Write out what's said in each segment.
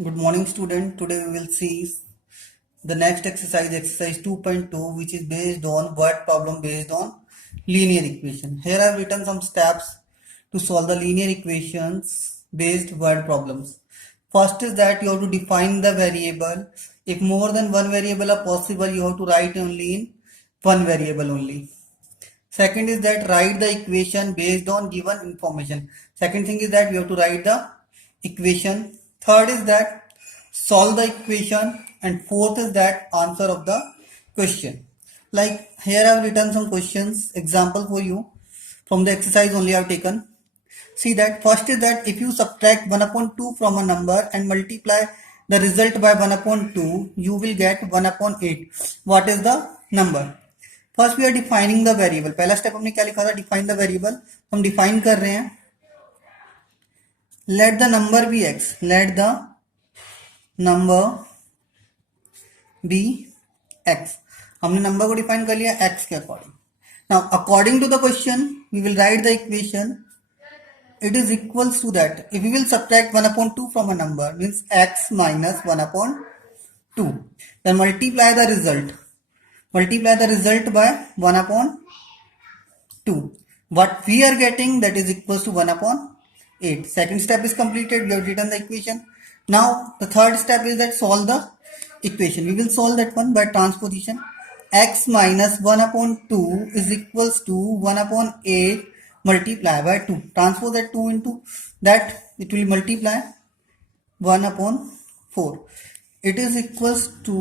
Good morning, student. Today we will see the next exercise 2.2, which is based on word problem based on linear equation. Here I have written some steps to solve the linear equations based word problems. First is that you have to define the variable. If more than one variable are possible, you have to write only in one variable only. Second is that write the equation based on given information. Second thing is that we have to write the equation. Third is that solve the equation, and fourth is that answer of the question. Like here I have written some questions example for you from the exercise only I have taken. See that first is that if you subtract 1 upon 2 from a number and multiply the result by 1 upon 2, you will get 1 upon 8. What is the number? First we are defining the variable. पहला step हमने क्या लिखा था? Define the variable. हम define कर रहे हैं. Let the number be X. Let the number be X. हमने नंबर को डिफाइन कर लिया एक्स के according. Now according to the question we will write the equation. It is equals to that. If we will subtract 1 upon 2 from a number, means x minus 1 upon 2. Then multiply the result. Multiply the result by 1 upon 2. What we are getting, that is equals to 1 upon 8. Second step is completed. We have written the equation. Now the third step is that solve the equation. We will solve that one by transposition. X minus 1 upon 2 is equals to 1 upon 8 multiply by 2. Transpose that 2 into that, it will multiply 1 upon 4. It is equals to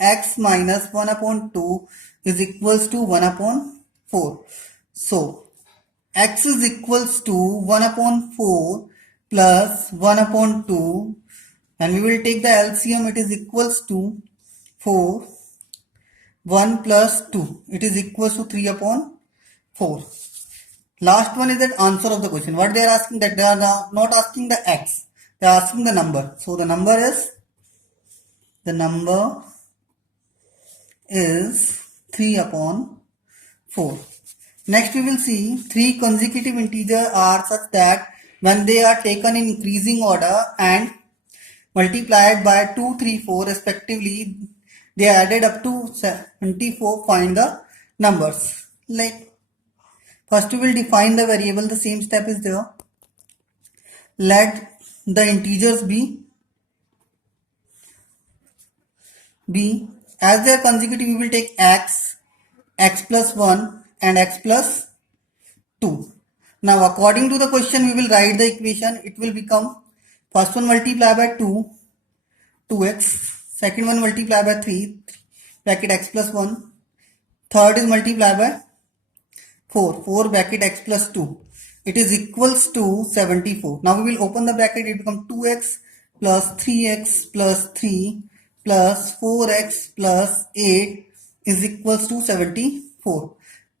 x minus 1 upon 2 is equals to 1 upon 4. So x is equals to 1 upon 4 plus 1 upon 2, and we will take the LCM. It is equals to 4. 1 plus 2, it is equals to 3 upon 4. Last one is that answer of the question. What they are asking, that they are not asking the x, they are asking the number. So the number is 3 upon 4. Next we will see three consecutive integers are such that when they are taken in increasing order and multiplied by 2, 3, 4 respectively, they are added up to 74. Find the numbers. Like first we will define the variable. The same step is there. Let the integers be as they are consecutive. We will take x plus 1 and x plus 2. Now according to the question we will write the equation. It will become first one multiply by 2, 2x. Second one multiply by 3, bracket x plus 1. Third is multiply by 4, 4 bracket x plus 2. It is equals to 74. Now we will open the bracket. It becomes 2x plus 3x plus 3 plus 4x plus 8 is equals to 74.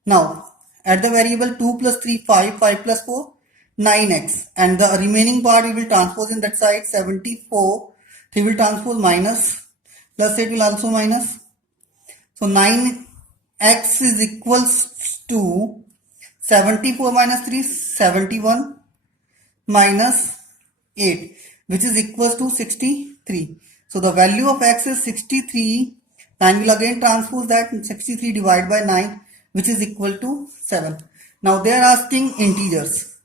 Now add the variable 2 plus 3, 5, 5 plus 4, 9x, and the remaining part we will transpose in that side. 74, 3 will transpose minus, plus 8 will also minus. So 9x is equals to 74 minus 3, 71 minus 8, which is equals to 63. So the value of x is 63, and we will again transpose that. 63 divided by 9, which is equal to 7. Now they are asking integers,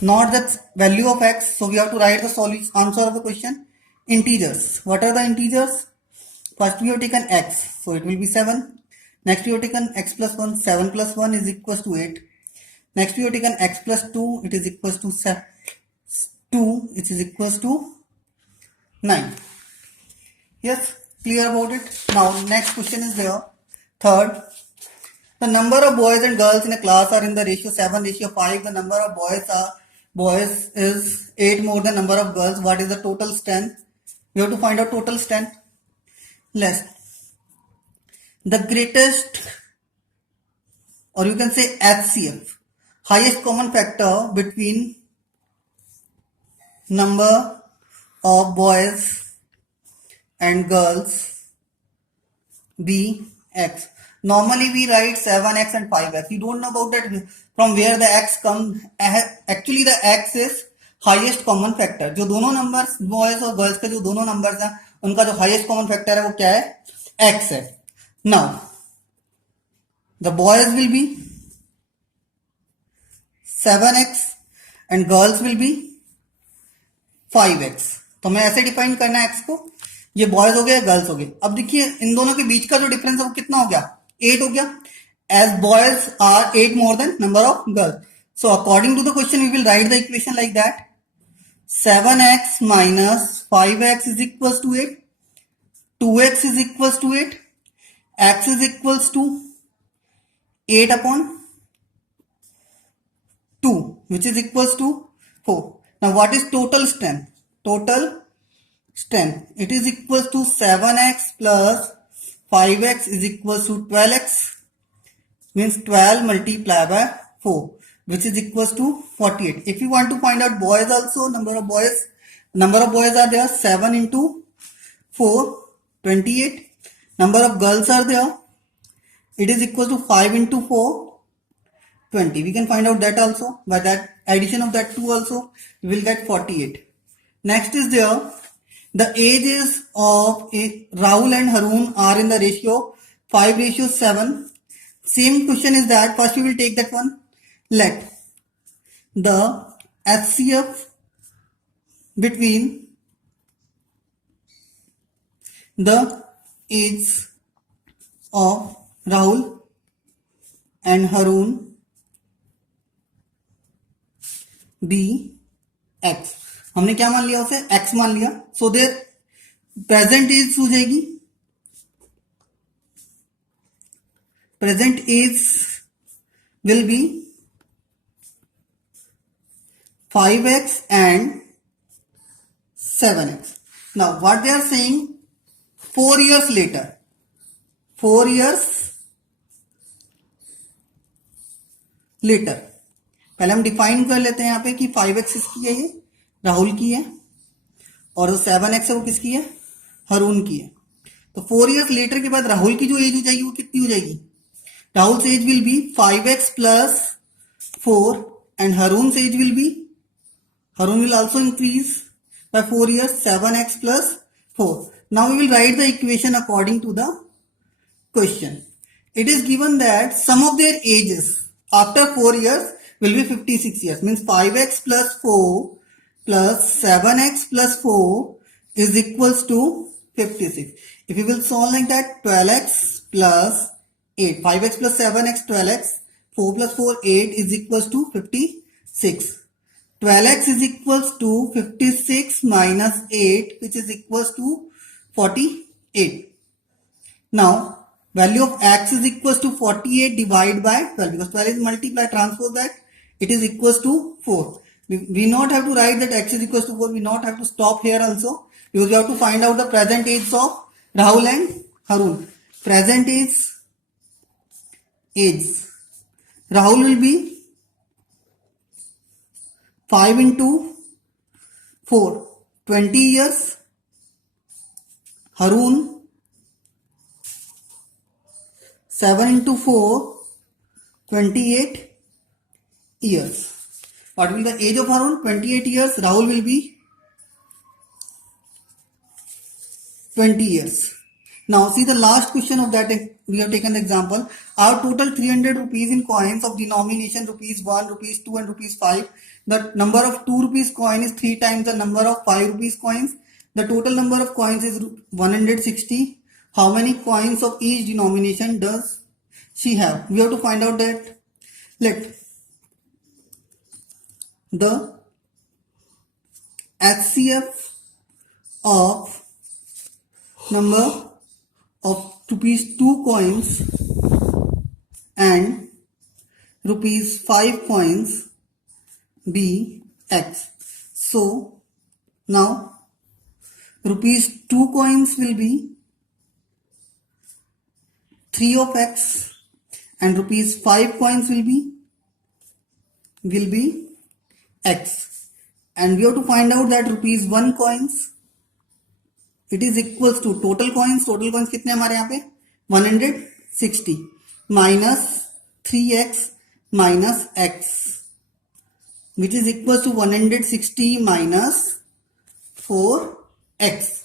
not the value of x. So we have to write the solution answer of the question. Integers. What are the integers? First we have taken x, so it will be 7. Next we have taken x plus 1. 7 plus 1 is equals to 8. Next we have taken x plus 2. It is equals to 2. It is equals to 9. Yes, clear about it. Now next question is there. Third, the number of boys and girls in a class are in the ratio 7:5. The number of boys is 8 more than number of girls. What is the total strength? We have to find out total strength. Less. The greatest, or you can say HCF, highest common factor between number of boys and girls be x. Normally we write 7x and 5x. You don't know about that from where the x comes. Actually the x is highest common factor, जो दोनों numbers boys और girls के जो दोनों numbers हैं उनका जो highest common factor है वो क्या है, x है. Now the boys will be 7x and girls will be 5x. तो मैं ऐसे डिफाइन करना है x को, ये बॉयज हो गए गर्ल्स हो गए. अब देखिए इन दोनों के बीच का जो डिफरेंस है वो कितना हो गया, 8 हो गया. As boys are 8 more than number of girls. So according to the question, we will write the equation like that. 7x minus 5x is equals to 8. 2x is equals to 8. X is equals to 8 upon 2, which is equals to 4. Now what is total strength? Total strength. It is equals to 7x plus 5x is equals to 12x. Means 12 multiplied by 4. Which is equals to 48. If you want to find out boys also, number of boys are there 7 into 4, 28. Number of girls are there, it is equal to 5 into 4, 20. We can find out that also. By that addition of that 2 also, we will get 48. Next is there, the ages of Rahul and Harun are in the ratio 5:7. Same question is that, first we will take that one. Let the HCF between the age of Rahul and Harun be x. हमने क्या मान लिया उसे, x मान लिया. So their present age हो जाएगी, present age will be 5x and 7x. Now what they are saying, 4 years later, 4 years later. पहले हम डिफाइन कर लेते हैं यहाँ पे कि 5x किसकी है, ये राहुल की है, और जो 7x है वो किसकी है, हरून की है. तो 4 years later के बाद राहुल की जो एज हो जाएगी वो कितनी हो जाएगी, Rahul's age will be 5x plus 4 and Harun's age will be, Harun will also increase by 4 years, 7x plus 4. Now we will write the equation according to the question. It is given that sum of their ages after 4 years will be 56 years. Means 5x plus 4 plus 7x plus 4 is equals to 56. If you will solve like that, 12x plus 8, 5x plus 7x 12x, 4 plus 4 8 is equals to 56. 12x is equals to 56 minus 8, which is equals to 48. Now value of x is equals to 48 divided by 12, because 12 is multiply transpose that, it is equals to 4. We not have to write that x is equals to 4. We not have to stop here also, because we have to find out the present age of Rahul and Harun. Present age Rahul will be 5 into 4, 20 years. Harun 7 into 4, 28 years. What will be the age of Harun? 28 years. Rahul will be 20 years. Now see the last question of that, we have taken the example. Our total 300 rupees in coins of denomination rupees 1, rupees 2 and rupees 5. The number of 2 rupees coin is 3 times the number of 5 rupees coins. The total number of coins is 160. How many coins of each denomination does she have? We have to find out that. Let the HCF of number of rupees 2 coins and rupees 5 coins be x. So now rupees 2 coins will be 3 of x and rupees 5 coins will be x, and we have to find out that rupees 1 coins, it is equals to total coins कितने हमारे यहाँ पे 160 minus 3x minus x which is equals to 160 minus 4x.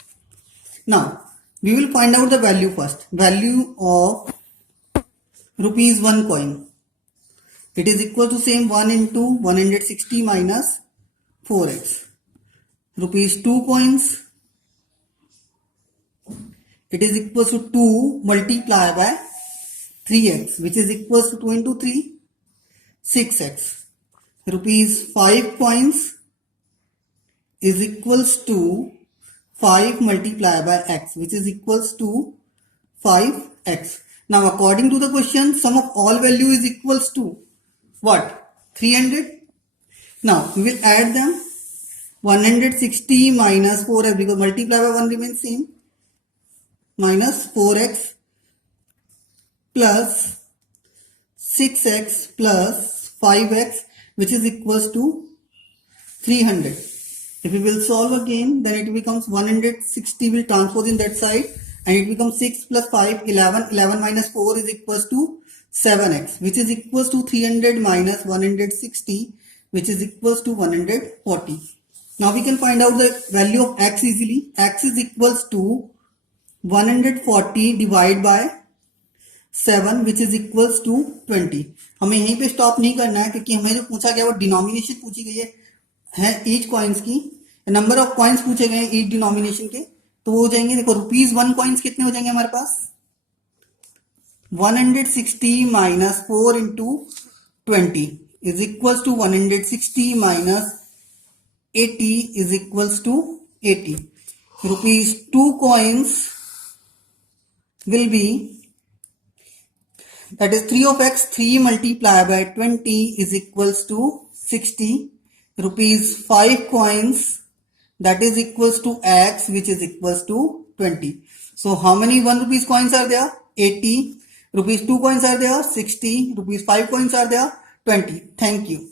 Now we will find out the value first. Value of rupees 1 coin. It is equal to same 1 into 160 minus 4x. Rupees 2 coins. It is equal to 2 multiplied by 3x, which is equals to 2 into 3, 6x. Rupees 5 coins is equals to 5 multiplied by x, which is equals to 5x. Now according to the question, sum of all value is equals to what? 300. Now we will add them. 160 minus 4x, because multiply by 1 remains same, minus 4x plus 6x plus 5x, which is equals to 300. If we will solve again, then it becomes 160 will transpose in that side, and it becomes 6 plus 5, 11. 11 minus 4 is equals to 7x, which is equals to 300 minus 160, which is equals to 140. Now we can find out the value of x easily. X is equals to 140 divided by 7, which is equals to 20. हमें यहीं पे stop नहीं करना है, क्योंकि हमें जो पूछा गया वो डिनोमिनेशन पूछी गई है ईच कॉइन्स की, नंबर ऑफ कॉइन्स पूछे गए हैं ईच डिनोमिनेशन के, तो वो हो जाएंगे, देखो रुपीज 1 कॉइन्स कितने हो जाएंगे हमारे पास, 160 minus 4 into 20 is equals to 160 minus 80 is equals to 80. Rupees 2 coins will be, that is 3 of x, 3 multiplied by 20 is equals to 60. Rupees 5 coins, that is equals to x, which is equals to 20. So how many 1 rupees coins are there? 80. Rupees 2 coins are there? 60. Rupees 5 coins are there? 20. Thank you.